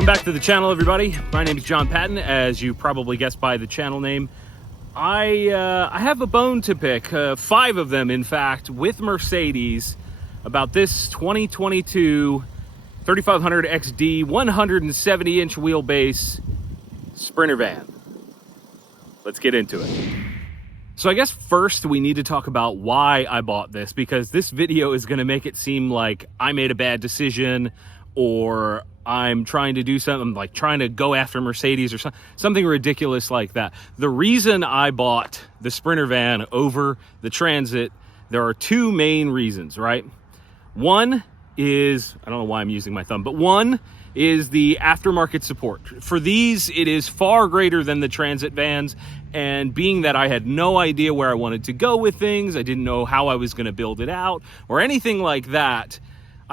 Welcome back to the channel, everybody. My name is John Patton, as you probably guessed by the channel name. I have a bone to pick, 5 of them in fact, with Mercedes about this 2022 3500 XD 170-inch wheelbase Sprinter van. Let's get into it. So I guess first we need to talk about why I bought this, because this video is going to make it seem like I made a bad decision or I'm trying to do something like trying to go after Mercedes or something ridiculous like that. The reason I bought the Sprinter van over the Transit, there are 2 main reasons, right? One is, I don't know why I'm using my thumb, but one is the aftermarket support. For these, it is far greater than the Transit vans, and being that I had no idea where I wanted to go with things, I didn't know how I was going to build it out or anything like that,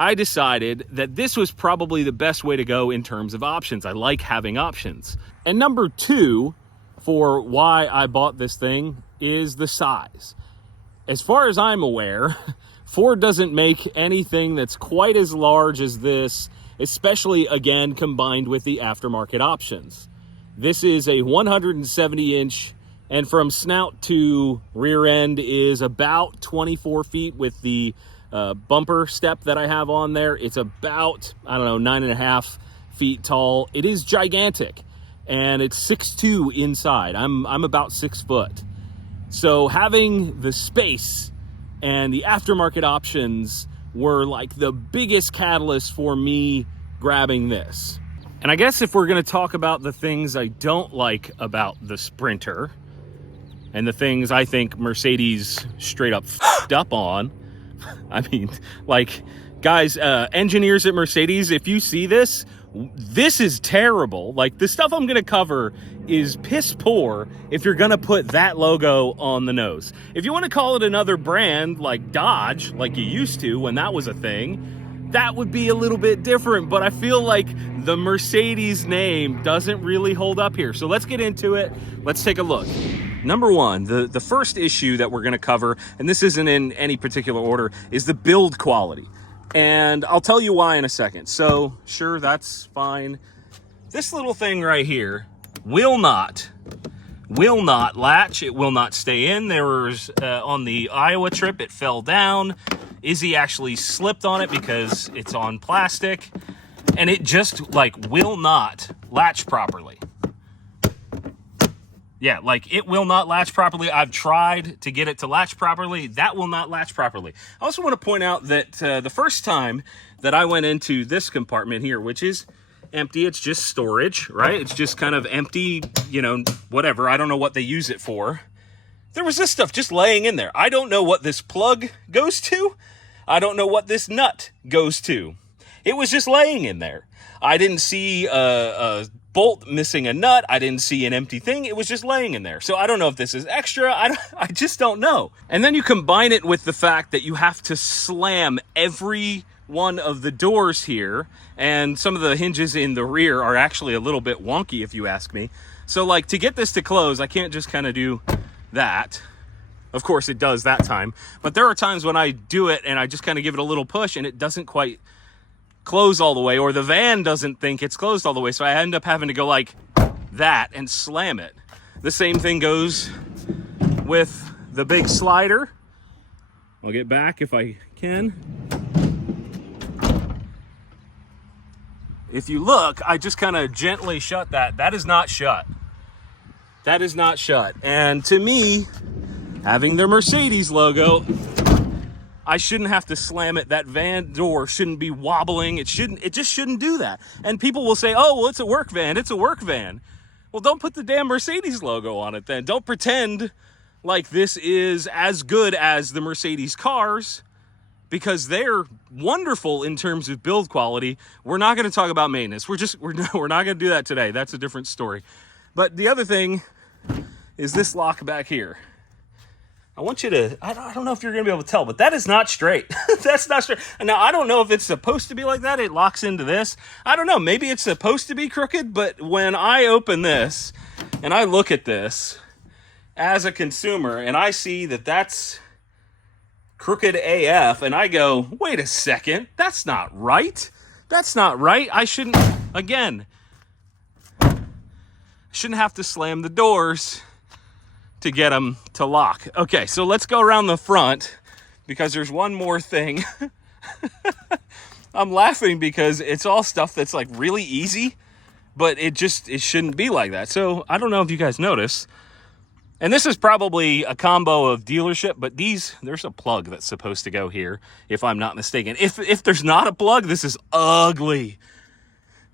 I decided that this was probably the best way to go in terms of options. I like having options. And number 2 for why I bought this thing is the size. As far as I'm aware, Ford doesn't make anything that's quite as large as this, especially again combined with the aftermarket options. This is a 170-inch, and from snout to rear end is about 24 feet with the bumper step that I have on there. It's about, I don't know, 9.5 feet tall. It is gigantic, and it's 6'2" inside. I'm about 6 foot. So having the space and the aftermarket options were like the biggest catalyst for me grabbing this. And I guess if we're going to talk about the things I don't like about the Sprinter and the things I think Mercedes straight up f***ed up on, I mean, like, guys, engineers at Mercedes, if you see this, this is terrible. Like, the stuff I'm going to cover is piss poor if you're going to put that logo on the nose. If you want to call it another brand like Dodge, like you used to when that was a thing, that would be a little bit different. But I feel like the Mercedes name doesn't really hold up here. So let's get into it. Let's take a look. Number 1, the first issue that we're going to cover, and this isn't in any particular order, is the build quality. And I'll tell you why in a second. So, sure, that's fine. This little thing right here will not latch. It will not stay in. There was, on the Iowa trip, it fell down. Izzy actually slipped on it because it's on plastic. And it just, like, will not latch properly. Yeah, like, it will not latch properly. I've tried to get it to latch properly. That will not latch properly. I also want to point out that the first time that I went into this compartment here, which is empty, it's just storage, right? It's just kind of empty, you know, whatever. I don't know what they use it for. There was this stuff just laying in there. I don't know what this plug goes to. I don't know what this nut goes to. It was just laying in there. I didn't see a bolt missing a nut. I didn't see an empty thing. It was just laying in there. So I don't know if this is extra. I just don't know. And then you combine it with the fact that you have to slam every one of the doors here, and some of the hinges in the rear are actually a little bit wonky if you ask me. So like, to get this to close, I can't just kind of do that. Of course it does that time, but there are times when I do it and I just kind of give it a little push and it doesn't quite close all the way, or the van doesn't think it's closed all the way, so I end up having to go like that and slam it. The same thing goes with the big slider. I'll get back if I can. If you look, I just kind of gently shut that. That is not shut. That is not shut. And to me, having the Mercedes logo, I shouldn't have to slam it. That van door shouldn't be wobbling. It just shouldn't do that. And people will say, oh, well, it's a work van. It's a work van. Well, don't put the damn Mercedes logo on it then. Don't pretend like this is as good as the Mercedes cars, because they're wonderful in terms of build quality. We're not going to talk about maintenance. We're not going to do that today. That's a different story. But the other thing is this lock back here. I want you to, I don't know if you're going to be able to tell, but that is not straight. That's not straight. Now, I don't know if it's supposed to be like that. It locks into this. I don't know. Maybe it's supposed to be crooked, but when I open this and I look at this as a consumer and I see that that's crooked AF, and I go, wait a second, that's not right. That's not right. I shouldn't, again, shouldn't have to slam the doors to get them to lock. Okay, so let's go around the front because there's one more thing. I'm laughing because it's all stuff that's like really easy, but it shouldn't be like that. So I don't know if you guys notice, and this is probably a combo of dealership, but there's a plug that's supposed to go here, if I'm not mistaken. If there's not a plug, this is ugly.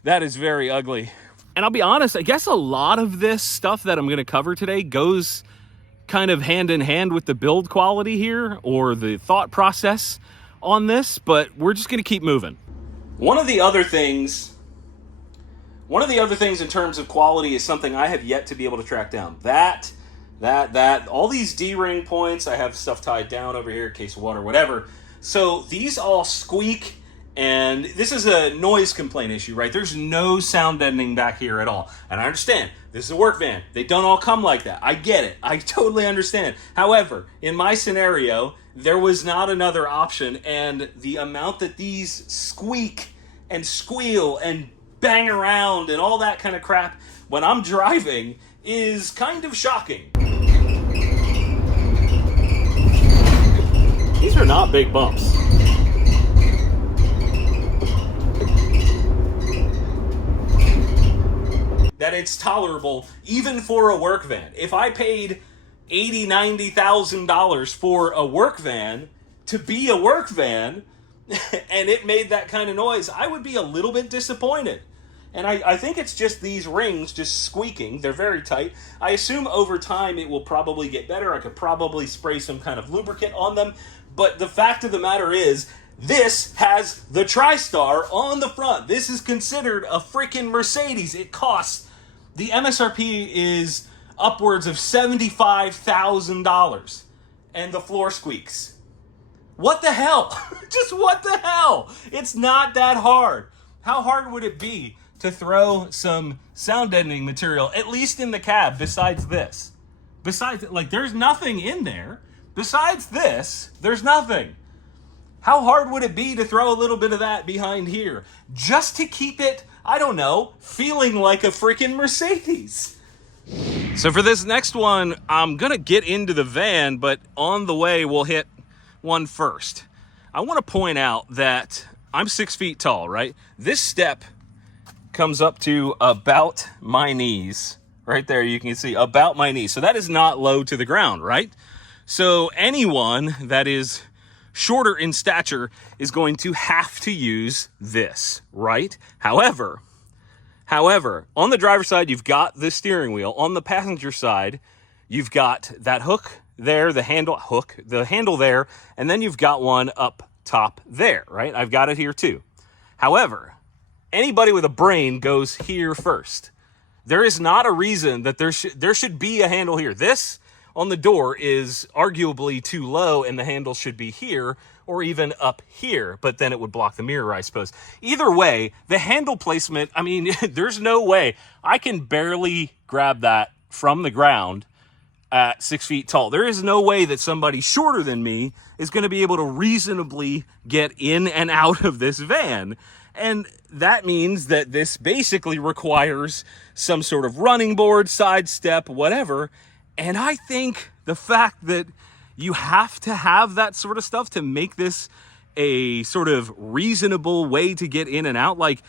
That is very ugly. And I'll be honest, I guess a lot of this stuff that I'm going to cover today goes kind of hand in hand with the build quality here, or the thought process on this, but we're just going to keep moving. One of the other things in terms of quality is something I have yet to be able to track down. That all these D-ring points, I have stuff tied down over here, case of water, whatever. So these all squeak, and this is a noise complaint issue, right? There's no sound deadening back here at all. And I understand, this is a work van. They don't all come like that. I get it. I totally understand. However, in my scenario, there was not another option, and the amount that these squeak and squeal and bang around and all that kind of crap when I'm driving is kind of shocking. These are not big bumps. That it's tolerable even for a work van. If I paid $80,000-$90,000 for a work van to be a work van and it made that kind of noise, I would be a little bit disappointed. And I think it's just these rings just squeaking. They're very tight. I assume over time it will probably get better. I could probably spray some kind of lubricant on them. But the fact of the matter is, this has the TriStar on the front. This is considered a freaking Mercedes. It costs, the MSRP is upwards of $75,000. And the floor squeaks. What the hell? Just what the hell? It's not that hard. How hard would it be to throw some sound deadening material, at least in the cab, besides this? Besides, like, there's nothing in there. Besides this, there's nothing. How hard would it be to throw a little bit of that behind here? Just to keep it, I don't know, feeling like a freaking Mercedes. So for this next one, I'm going to get into the van, but on the way, we'll hit one first. I want to point out that I'm 6 feet tall, right? This step comes up to about my knees. Right there, you can see about my knees. So that is not low to the ground, right? So anyone that is shorter in stature is going to have to use this, right? However, on the driver's side, you've got the steering wheel. On the passenger side, you've got that hook there, the handle there, and then you've got one up top there, right? I've got it here too. However, anybody with a brain goes here first. There is not a reason that there should be a handle here. This on the door is arguably too low, and the handle should be here or even up here, but then it would block the mirror, I suppose. Either way, the handle placement, I mean, there's no way. I can barely grab that from the ground at 6 feet tall. There is no way that somebody shorter than me is going to be able to reasonably get in and out of this van. And that means that this basically requires some sort of running board, side step, whatever. And I think the fact that you have to have that sort of stuff to make this a sort of reasonable way to get in and out. Like,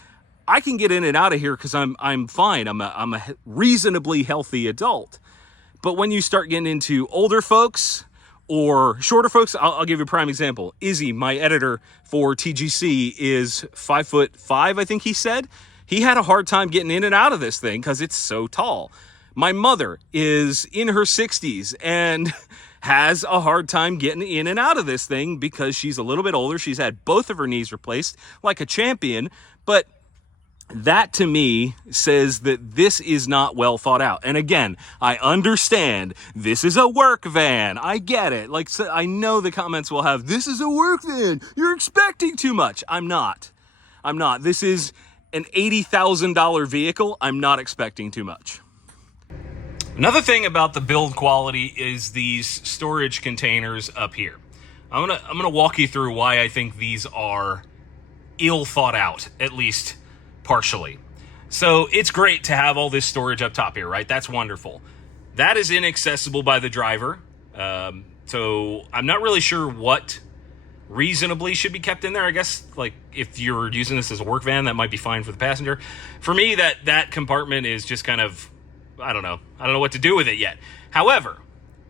I can get in and out of here because I'm fine. I'm a reasonably healthy adult. But when you start getting into older folks or shorter folks, I'll give you a prime example. Izzy, my editor for TGC, is 5'5", I think he said. He had a hard time getting in and out of this thing because it's so tall. My mother is in her 60s and has a hard time getting in and out of this thing because she's a little bit older. She's had both of her knees replaced like a champion. But that to me says that this is not well thought out. And again, I understand this is a work van. I get it. Like, so I know the comments will have, this is a work van. You're expecting too much. I'm not. This is an $80,000 vehicle. I'm not expecting too much. Another thing about the build quality is these storage containers up here. I'm gonna walk you through why I think these are ill thought out, at least partially. So it's great to have all this storage up top here, right? That's wonderful. That is inaccessible by the driver. So I'm not really sure what reasonably should be kept in there. I guess, like, if you're using this as a work van, that might be fine for the passenger. For me, that compartment is just kind of, I don't know what to do with it yet. However,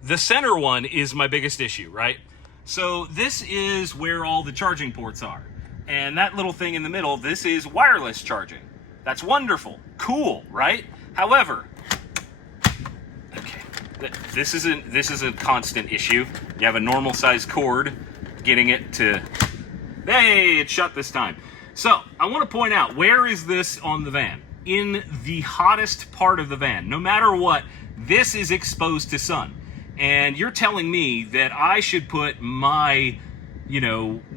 the center one is my biggest issue, right? So this is where all the charging ports are. And that little thing in the middle, this is wireless charging. That's wonderful. Cool, right? However, okay, this is a constant issue. You have a normal sized cord, getting it to, hey, it shut this time. So I want to point out, where is this on the van? In the hottest part of the van. No matter what, this is exposed to sun. And you're telling me that I should put my,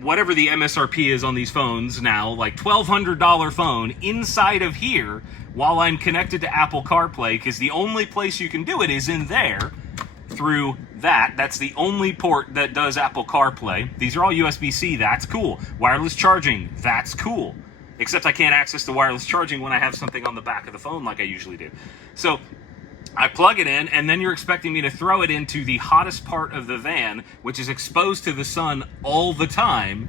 whatever the MSRP is on these phones now, like $1,200 phone inside of here while I'm connected to Apple CarPlay, because the only place you can do it is in there through that. That's the only port that does Apple CarPlay. These are all USB-C. That's cool. Wireless charging. That's cool. Except I can't access the wireless charging when I have something on the back of the phone like I usually do. So I plug it in, and then you're expecting me to throw it into the hottest part of the van, which is exposed to the sun all the time,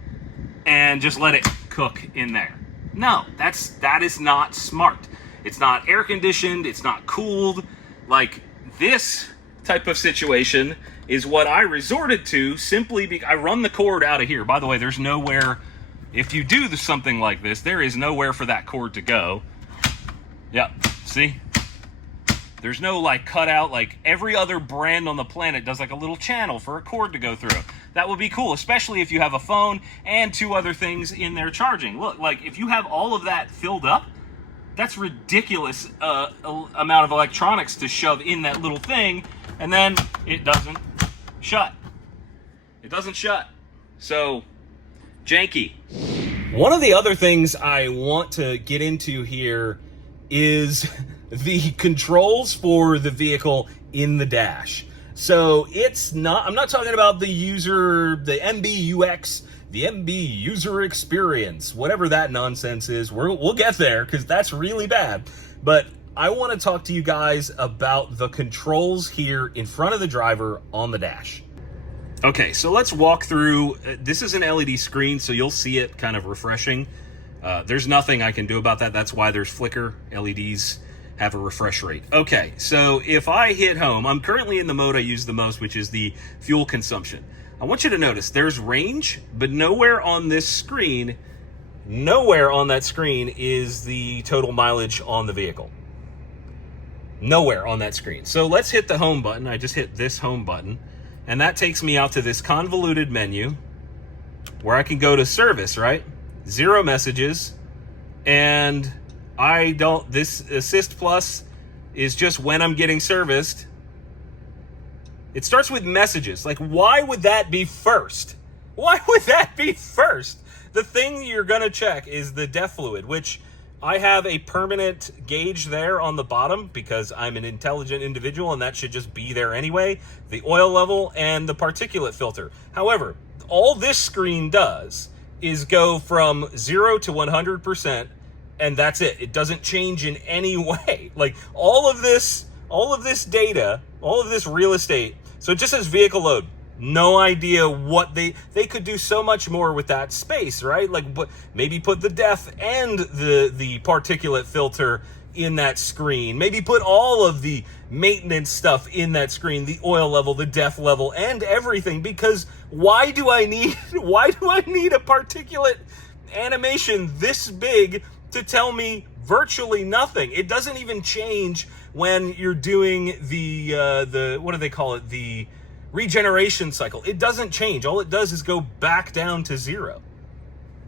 and just let it cook in there. No, that is not smart. It's not air conditioned. It's not cooled. Like, this type of situation is what I resorted to simply because I run the cord out of here. By the way, there's nowhere, if you do something like this, there is nowhere for that cord to go. Yep, see? There's no like cutout, like every other brand on the planet does like a little channel for a cord to go through. That would be cool, especially if you have a phone and two other things in there charging. Look, like if you have all of that filled up, that's ridiculous amount of electronics to shove in that little thing, and then it doesn't shut. It doesn't shut. So, janky. One of the other things I want to get into here is the controls for the vehicle in the dash. So it's not, I'm not talking about the MBUX, the MB user experience, whatever that nonsense is. We'll get there because that's really bad. But I want to talk to you guys about the controls here in front of the driver on the dash. Okay, so let's walk through. This is an LED screen, so you'll see it kind of refreshing. There's nothing I can do about that. That's why there's flicker. LEDs have a refresh rate. Okay, so if I hit home, I'm currently in the mode I use the most, which is the fuel consumption. I want you to notice there's range, but nowhere on this screen, nowhere on that screen is the total mileage on the vehicle. Nowhere on that screen. So let's hit the home button. I just hit this home button, and that takes me out to this convoluted menu where I can go to service, right? 0 messages, and this Assist Plus is just when I'm getting serviced. It starts with messages. Like, why would that be first? Why would that be first? The thing you're going to check is the DEF fluid, which I have a permanent gauge there on the bottom because I'm an intelligent individual and that should just be there anyway. The oil level and the particulate filter. However, all this screen does is go from 0 to 100%, and that's it. It doesn't change in any way. Like, all of this data, all of this real estate, so it just says vehicle load. No idea what they could do so much more with that space, right? Like, maybe put the DEF and the particulate filter in that screen. Maybe put all of the maintenance stuff in that screen, the oil level, the DEF level, and everything. Because why do I need a particulate animation this big to tell me virtually nothing? It doesn't even change when you're doing the what do they call it? The regeneration cycle. It doesn't change. All it does is go back down to 0.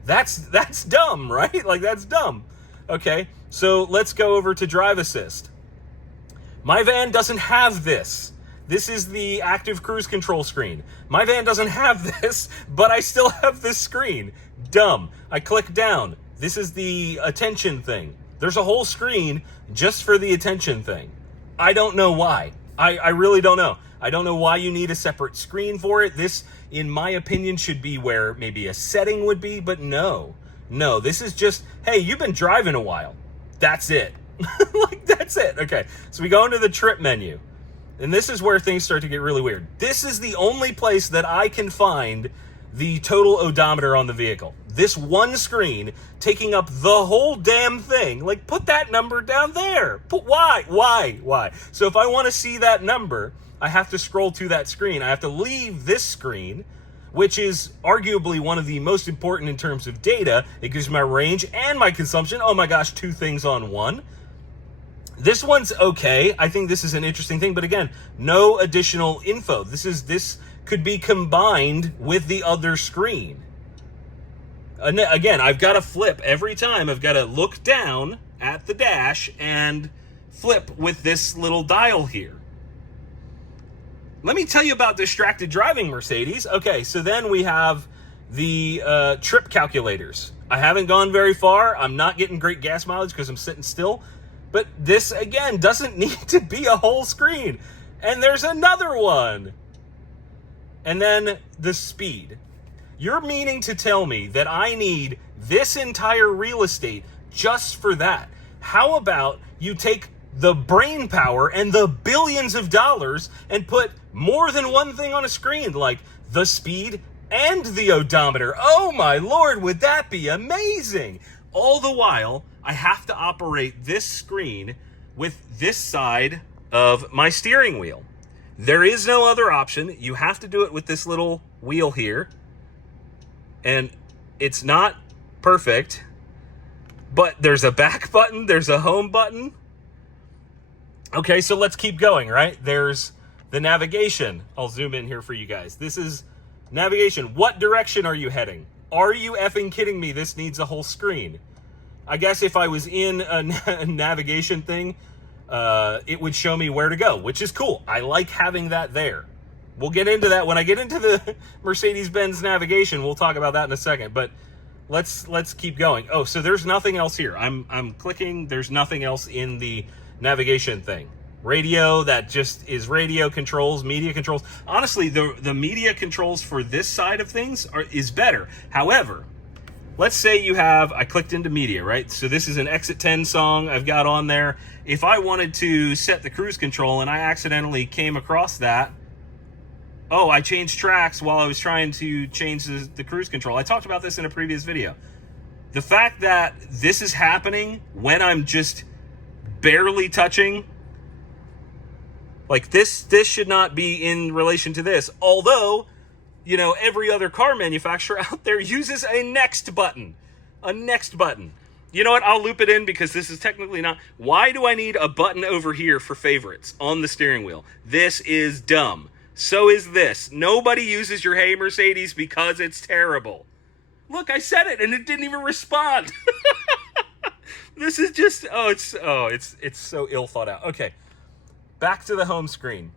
That's dumb, right? Like, that's dumb. Okay, so let's go over to drive assist. My van doesn't have this. This is the active cruise control screen. My van doesn't have this, but I still have this screen. Dumb. I click down. This is the attention thing. There's a whole screen just for the attention thing. I don't know why. I really don't know. I don't know why you need a separate screen for it. This, in my opinion, should be where maybe a setting would be, but no. No, this is just, hey, you've been driving a while. That's it. Like, that's it. Okay, so we go into the trip menu. And this is where things start to get really weird. This is the only place that I can find the total odometer on the vehicle. This one screen taking up the whole damn thing. Like, put that number down there. Why? So if I want to see that number, I have to scroll to that screen. I have to leave this screen, which is arguably one of the most important in terms of data. It gives my range and my consumption. Oh my gosh, 2 things on one. This one's okay. I think this is an interesting thing, but again, no additional info. This could be combined with the other screen. And again, I've got to flip every time. I've got to look down at the dash and flip with this little dial here. Let me tell you about distracted driving, Mercedes. Okay, so then we have the trip calculators. I haven't gone very far. I'm not getting great gas mileage because I'm sitting still. But this, again, doesn't need to be a whole screen. And there's another one. And then the speed. You're meaning to tell me that I need this entire real estate just for that? How about you take the brain power and the billions of dollars and put more than one thing on a screen, like the speed and the odometer? Oh my Lord, would that be amazing? All the while, I have to operate this screen with this side of my steering wheel. There is no other option. You have to do it with this little wheel here. And it's not perfect, but there's a back button, there's a home button. Okay, so let's keep going, right? There's the navigation. I'll zoom in here for you guys. This is navigation. What direction are you heading? Are you effing kidding me? This needs a whole screen. I guess if I was in a navigation thing, it would show me where to go, which is cool. I like having that there. We'll get into that when I get into the Mercedes Benz navigation. We'll talk about that in a second, but let's keep going. Oh, so there's nothing else here. I'm clicking. There's nothing else in the navigation thing. Radio, that just is radio controls, media controls. Honestly, the media controls for this side of things is better. However, let's say I clicked into media, right? So this is an Exit 10 song I've got on there. If I wanted to set the cruise control and I accidentally came across that, oh, I changed tracks while I was trying to change the cruise control. I talked about this in a previous video. The fact that this is happening when I'm just barely touching, like this should not be in relation to this. Although, you know, every other car manufacturer out there uses a next button. A next button. You know what? I'll loop it in because this is technically not. Why do I need a button over here for favorites on the steering wheel? This is dumb. So is this. Nobody uses your Hey Mercedes because it's terrible. Look, I said it and it didn't even respond. This is just, it's so ill thought out. Okay, back to the home screen.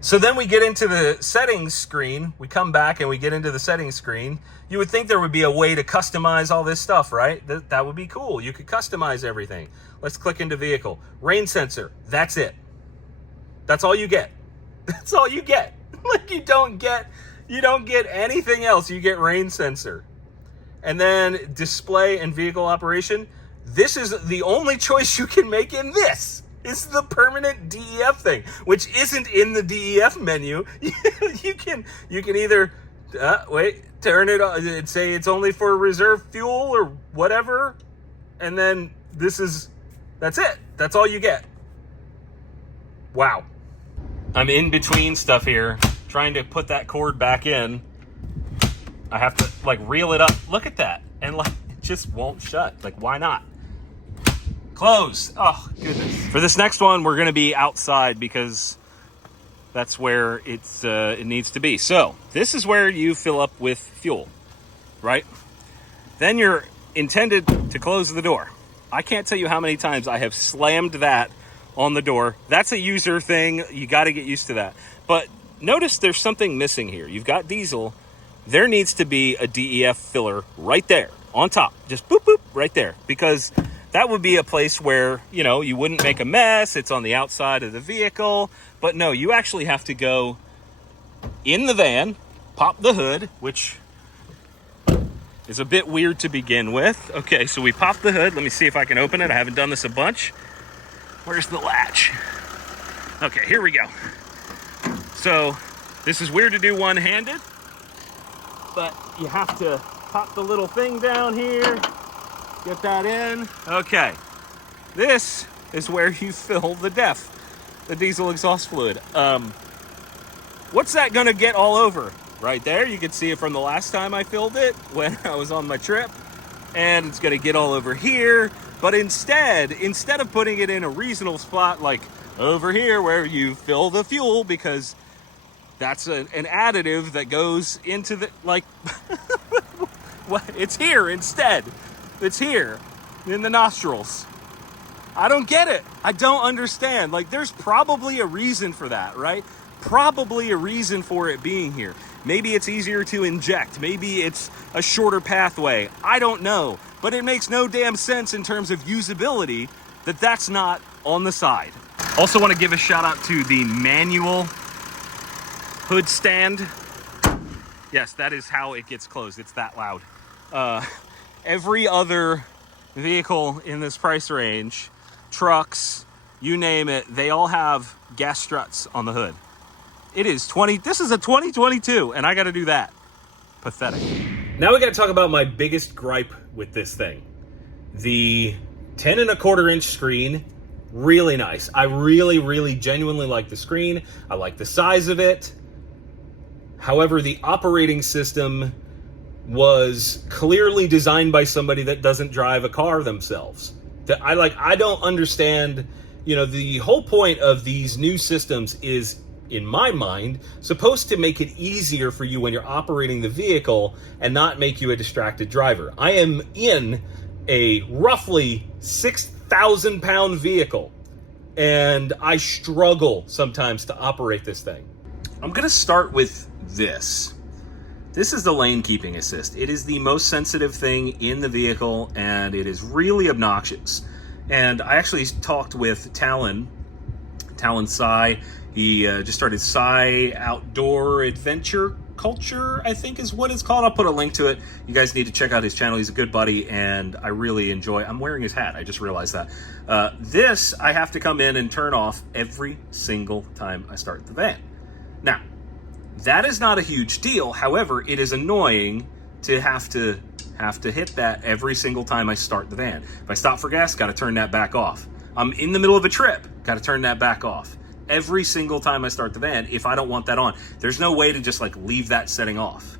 So then we get into the settings screen. We come back and we get into the settings screen. You would think there would be a way to customize all this stuff, right? That would be cool. You could customize everything. Let's click into vehicle. Rain sensor, that's it. That's all you get. That's all you get. Like you don't get anything else. You get rain sensor. And then display and vehicle operation. This is the only choice you can make in this. It's the permanent DEF thing, which isn't in the DEF menu. You can either turn it on and say it's only for reserve fuel or whatever, and then that's it. That's all you get. Wow. I'm in between stuff here, trying to put that cord back in. I have to like reel it up. Look at that, and like it just won't shut. Like why not? Close. Oh, goodness. For this next one, we're going to be outside because that's where it needs to be. So this is where you fill up with fuel, right? Then you're intended to close the door. I can't tell you how many times I have slammed that on the door. That's a user thing. You got to get used to that. But notice there's something missing here. You've got diesel. There needs to be a DEF filler right there on top. Just boop, boop, right there. Because that would be a place where, you know, you wouldn't make a mess. It's on the outside of the vehicle. But no, you actually have to go in the van, pop the hood, which is a bit weird to begin with. Okay, so we pop the hood. Let me see if I can open it. I haven't done this a bunch. Where's the latch? Okay, here we go. So this is weird to do one-handed, but you have to pop the little thing down here, get that in. Okay, this is where you fill the the diesel exhaust fluid. What's that gonna get all over? Right there, you can see it from the last time I filled it when I was on my trip, and it's gonna get all over here. But instead of putting it in a reasonable spot like over here where you fill the fuel, because that's an additive that goes into the, like, it's here instead. It's here in the nostrils. I don't get it. I don't understand. Like, there's probably a reason for that, right? Probably a reason for it being here. Maybe it's easier to inject. Maybe it's a shorter pathway. I don't know. But it makes no damn sense in terms of usability that that's not on the side. Also want to give a shout out to the manual hood stand. Yes, that is how it gets closed. It's that loud. Every other vehicle in this price range, trucks, you name it, they all have gas struts on the hood. This is a 2022, and I got to do that. Pathetic. Now we got to talk about my biggest gripe with this thing. The 10.25-inch screen, really nice. I really genuinely like the screen. I like the size of it. However, the operating system was clearly designed by somebody that doesn't drive a car themselves. I don't understand, the whole point of these new systems is, in my mind, supposed to make it easier for you when you're operating the vehicle and not make you a distracted driver. I am in a roughly 6,000-pound vehicle, and I struggle sometimes to operate this thing. I'm going to start with this. This is the lane keeping assist. It is the most sensitive thing in the vehicle, and it is really obnoxious. And I actually talked with Talon Sai. He just started Sai Outdoor Adventure Culture, I think is what it's called. I'll put a link to it. You guys need to check out his channel. He's a good buddy, and I really enjoy. I'm wearing his hat. I just realized that. This I have to come in and turn off every single time I start the van. Now, that is not a huge deal. However, it is annoying to have to hit that every single time I start the van. If I stop for gas, got to turn that back off. I'm in the middle of a trip, got to turn that back off. Every single time I start the van, if I don't want that on. There's no way to just leave that setting off.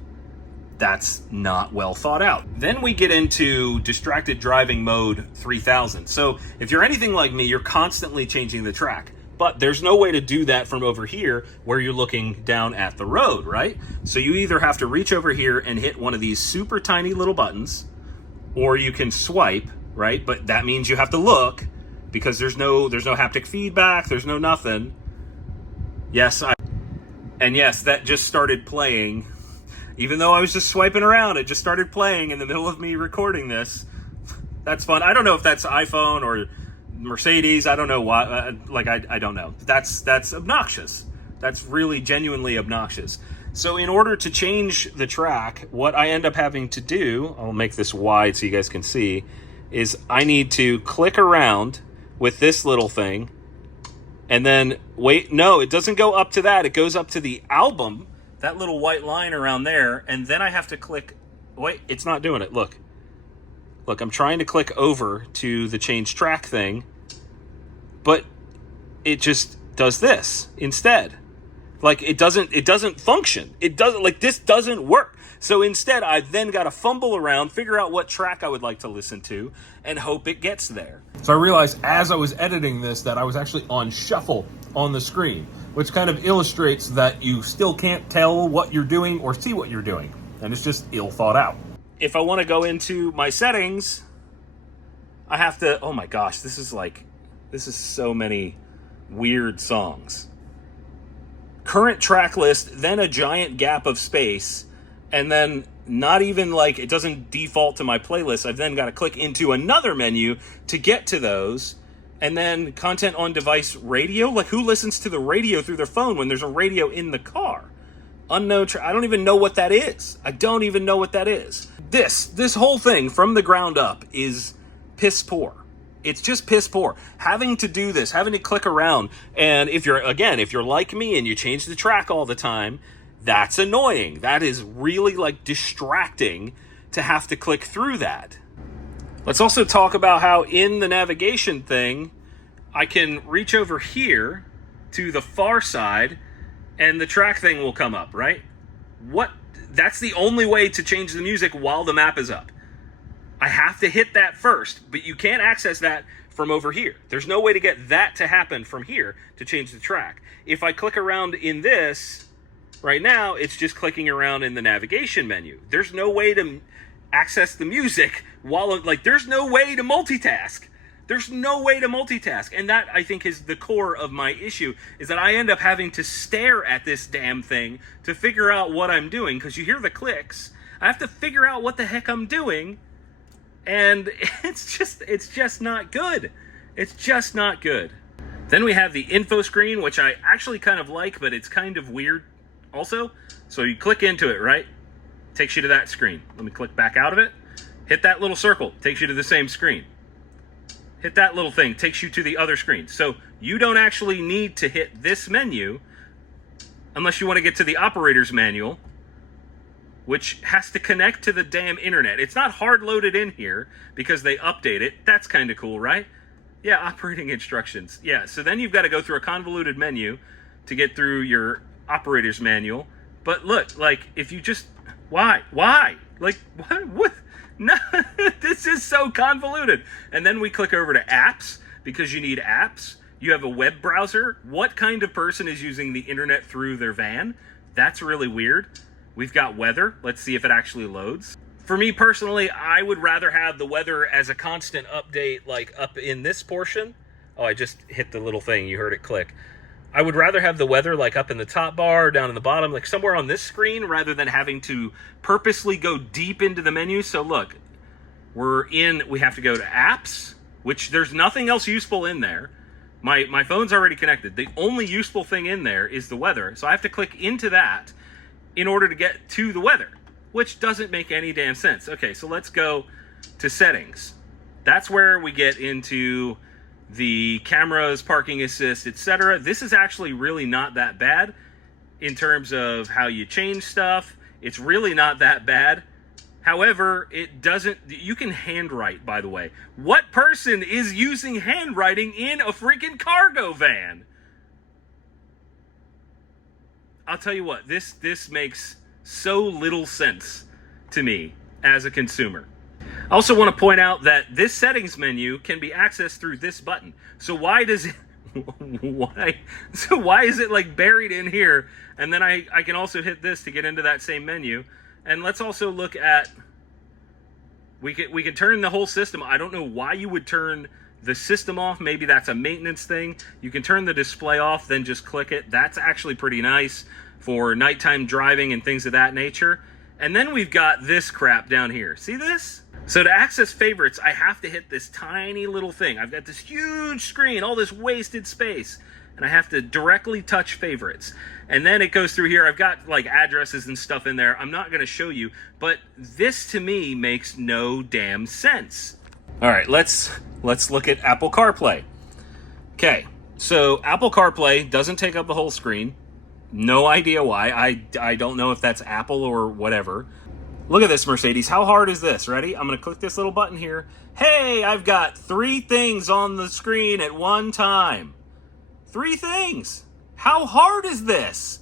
That's not well thought out. Then we get into distracted driving mode 3000. So if you're anything like me, you're constantly changing the track. But there's no way to do that from over here where you're looking down at the road, right? So you either have to reach over here and hit one of these super tiny little buttons, or you can swipe, right? But that means you have to look, because there's no haptic feedback, there's no nothing. Yes, that just started playing. Even though I was just swiping around, it just started playing in the middle of me recording this. That's fun. I don't know if that's iPhone or Mercedes. I don't know why. I don't know. That's obnoxious. That's really genuinely obnoxious. So in order to change the track, what I end up having to do, I'll make this wide so you guys can see, is I need to click around with this little thing. And then, wait, no, it doesn't go up to that. It goes up to the album, that little white line around there. And then I have to click, wait, it's not doing it. Look, I'm trying to click over to the change track thing, but it just does this instead. It doesn't function. This doesn't work. So instead, I've then got to fumble around, figure out what track I would like to listen to, and hope it gets there. So I realized as I was editing this that I was actually on shuffle on the screen, which kind of illustrates that you still can't tell what you're doing or see what you're doing. And it's just ill thought out. If I want to go into my settings, I have to, oh my gosh, this is so many weird songs. Current track list, then a giant gap of space, and then not even it doesn't default to my playlist. I've then got to click into another menu to get to those. And then content on device radio. Who listens to the radio through their phone when there's a radio in the car? Unknown. I don't even know what that is. This whole thing from the ground up is piss poor. It's just piss poor. Having to do this, having to click around. And if you're like me and you change the track all the time, that's annoying. That is really like distracting to have to click through that. Let's also talk about how in the navigation thing, I can reach over here to the far side and the track thing will come up, right? That's the only way to change the music while the map is up. I have to hit that first, but you can't access that from over here. There's no way to get that to happen from here to change the track. If I click around in this, right now, it's just clicking around in the navigation menu. There's no way to access the music there's no way to multitask. There's no way to multitask. And that, I think, is the core of my issue, is that I end up having to stare at this damn thing to figure out what I'm doing, because you hear the clicks. I have to figure out what the heck I'm doing. And it's just not good. It's just not good. Then we have the info screen, which I actually kind of like, but it's kind of weird also. So you click into it, right? Takes you to that screen. Let me click back out of it. Hit that little circle. Takes you to the same screen. Hit that little thing. Takes you to the other screen. So you don't actually need to hit this menu unless you want to get to the operator's manual, which has to connect to the damn internet. It's not hard loaded in here because they update it. That's kind of cool, right? Yeah, operating instructions. Yeah, so then you've got to go through a convoluted menu to get through your operator's manual. But look, like, if you just... Why? Like, what? No, this is so convoluted. And then we click over to apps because you need apps. You have a web browser. What kind of person is using the internet through their van? That's really weird. We've got weather. Let's see if it actually loads. For me personally, I would rather have the weather as a constant update, like up in this portion. Oh, I just hit the little thing. You heard it click. I would rather have the weather like up in the top bar, or down in the bottom, like somewhere on this screen, rather than having to purposely go deep into the menu. So look, we have to go to apps, which there's nothing else useful in there. My phone's already connected. The only useful thing in there is the weather. So I have to click into that in order to get to the weather, which doesn't make any damn sense. Okay, so let's go to settings. That's where we get into the cameras, parking assist, etc. This is actually really not that bad in terms of how you change stuff. It's really not that bad. However, you can handwrite, by the way. What person is using handwriting in a freaking cargo van? I'll tell you what, this makes so little sense to me as a consumer. I also want to point out that this settings menu can be accessed through this button. So why is it like buried in here? And then I can also hit this to get into that same menu. And let's also look at, we can turn the whole system. I don't know why you would turn the system off. Maybe that's a maintenance thing. You can turn the display off, then just click it. That's actually pretty nice for nighttime driving and things of that nature. And then we've got this crap down here. See this? So to access favorites, I have to hit this tiny little thing. I've got this huge screen, all this wasted space, and I have to directly touch favorites. And then it goes through here. I've got like addresses and stuff in there. I'm not going to show you, but this to me makes no damn sense. All right, let's look at Apple CarPlay. Okay, so Apple CarPlay doesn't take up the whole screen. No idea why. I don't know if that's Apple or whatever. Look at this, Mercedes. How hard is this? Ready? I'm going to click this little button here. Hey, I've got 3 things on the screen at one time. 3 things. How hard is this?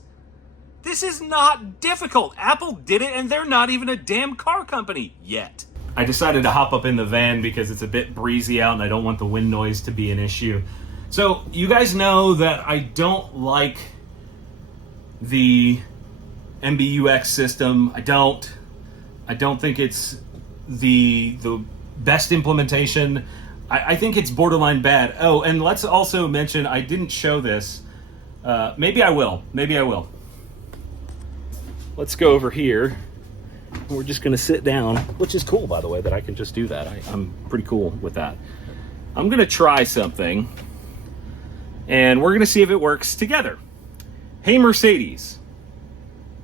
This is not difficult. Apple did it, and they're not even a damn car company yet. I decided to hop up in the van because it's a bit breezy out, and I don't want the wind noise to be an issue. So, you guys know that I don't like the MBUX system. I don't think it's the best implementation. I think it's borderline bad. Oh, and let's also mention, I didn't show this. Maybe I will. Let's go over here. We're just going to sit down, which is cool, by the way, that I can just do that. I'm pretty cool with that. I'm going to try something, and we're going to see if it works together. Hey, Mercedes.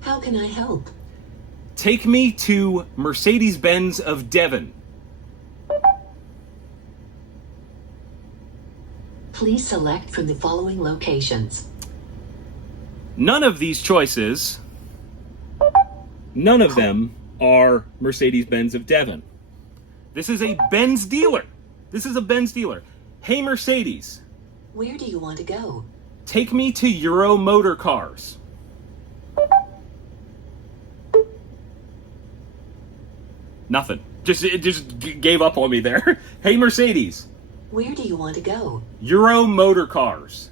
How can I help? Take me to Mercedes Benz of Devon. Please select from the following locations. None of these choices, none of them are Mercedes Benz of Devon. This is a Benz dealer. This is a Benz dealer. Hey, Mercedes, Where do you want to go? take me to Euro Motor Cars. Nothing. It just gave up on me there. Hey, Mercedes, Where do you want to go? Euro Motor Cars.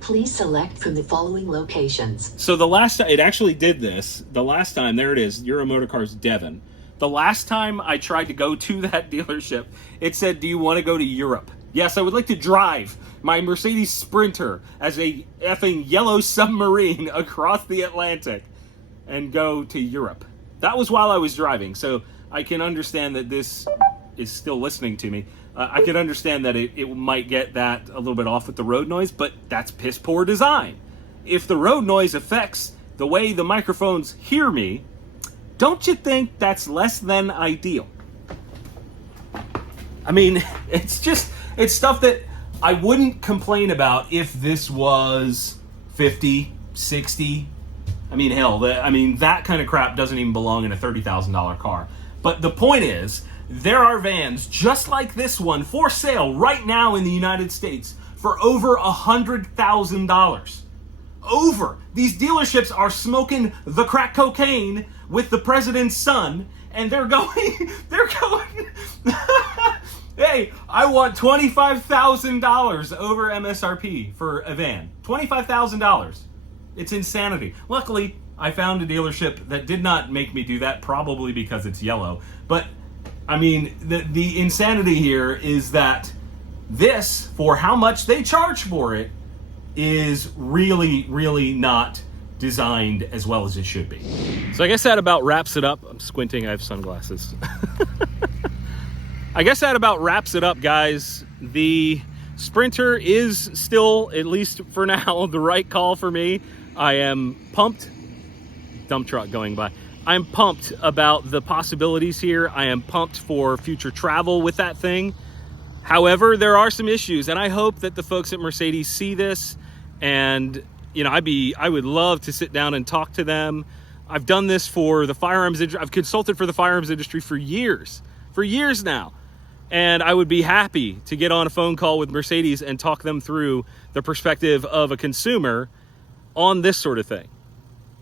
Please select from the following locations. So the last time, it actually did this. The last time, there it is, Euro Motor Cars Devon. The last time I tried to go to that dealership, it said, do you want to go to Europe? Yes, I would like to drive my Mercedes Sprinter as a effing yellow submarine across the Atlantic and go to Europe. That was while I was driving, so I can understand that this is still listening to me. I can understand that it might get that a little bit off with the road noise, but that's piss poor design. If the road noise affects the way the microphones hear me, don't you think that's less than ideal? I mean, it's stuff that I wouldn't complain about if this was 50, 60. I mean, hell, that kind of crap doesn't even belong in a $30,000 car. But the point is, there are vans just like this one for sale right now in the United States for over $100,000. Over. These dealerships are smoking the crack cocaine with the president's son, and they're going, hey, I want $25,000 over MSRP for a van. $25,000. It's insanity. Luckily, I found a dealership that did not make me do that, probably because it's yellow. But, I mean, the insanity here is that this, for how much they charge for it, is really, really not designed as well as it should be. So I guess that about wraps it up. I'm squinting, I have sunglasses. I guess that about wraps it up, guys. The Sprinter is still, at least for now, the right call for me. I am pumped. Dump truck going by. I'm pumped about the possibilities here. I am pumped for future travel with that thing. However, there are some issues, and I hope that the folks at Mercedes see this. And, you know, I would love to sit down and talk to them. I've done this for the firearms industry. I've consulted for the firearms industry for years now. And I would be happy to get on a phone call with Mercedes and talk them through the perspective of a consumer on this sort of thing.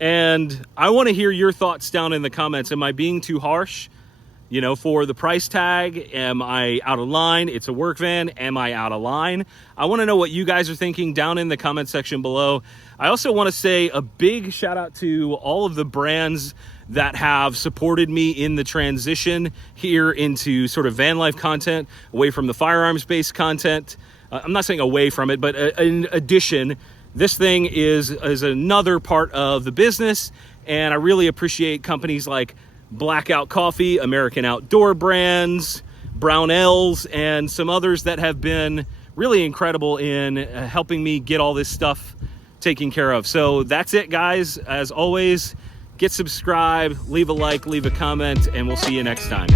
And I want to hear your thoughts down in the comments. Am I being too harsh, you know, for the price tag? Am I out of line? It's a work van. Am I out of line? I want to know what you guys are thinking down in the comment section below. I also want to say a big shout out to all of the brands that have supported me in the transition here into sort of van life content, away from the firearms-based content. I'm not saying away from it, but in addition, this thing is another part of the business, and I really appreciate companies like Blackout Coffee, American Outdoor Brands, Brownells, and some others that have been really incredible in helping me get all this stuff taken care of. So that's it, guys. As always, get subscribed, leave a like, leave a comment, and we'll see you next time.